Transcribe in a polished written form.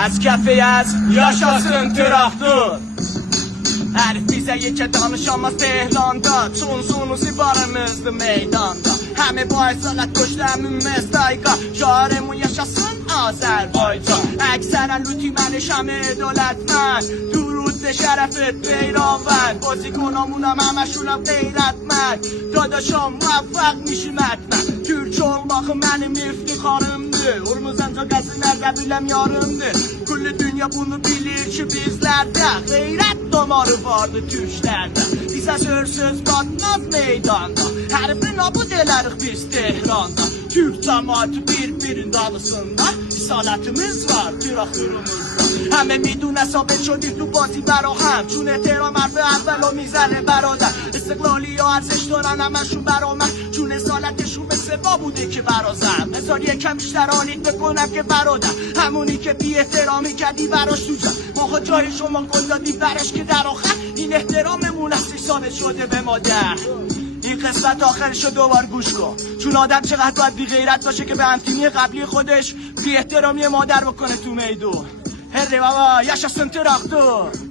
از کفه از yaşasın traktör. Herif bize yekə danışamaz Tehranda. Çunsunuzu varımızdı meydanda. Həmi bu aysalət qoşdu həmin mestayqa. Şarımın yaşasın Azərbaycan. Əksərən lütüməni şəmi dövlətmən. درود شرفت پیراون بازی کنامونم همشونم غیرتمند داداشام موفق میشیم حتما Türk olmak benim iftiharımdır Urmuzanca qəzinlərdə biləm yarımdır Kulli dünya bunu bilir ki bizlərdə Qeyrət damarı vardı Türklərdə Bizə sörsüz batmaz meydanda Hərifi nabud elərik biz Tehranda Türk cəmaatı bir-birinin dalısında Risalətimiz var traktörümüzdə همه میدونه ثابت شدیم تو بازی برا هم چون احترام حرف اولو میزنه برادر استقلالی ها ارزش دارن همشون برا من چون اصالتشون به سوا بوده که برازم هزار یکم بیشتر آنید بکنم که برادر همونی که بی احترامی کردی براش تو جم ماها جای شما گل دادی برش که در آخر این احتراممون هستش ثابت شده به مادر این قسمت آخرشو دوبار گوش کن چون آدم چقدر باید بی غیرت باشه که به همتیمی قبلی خودش بی احترامی مادر بکنه تو میدون هره بابا yaşasın traktör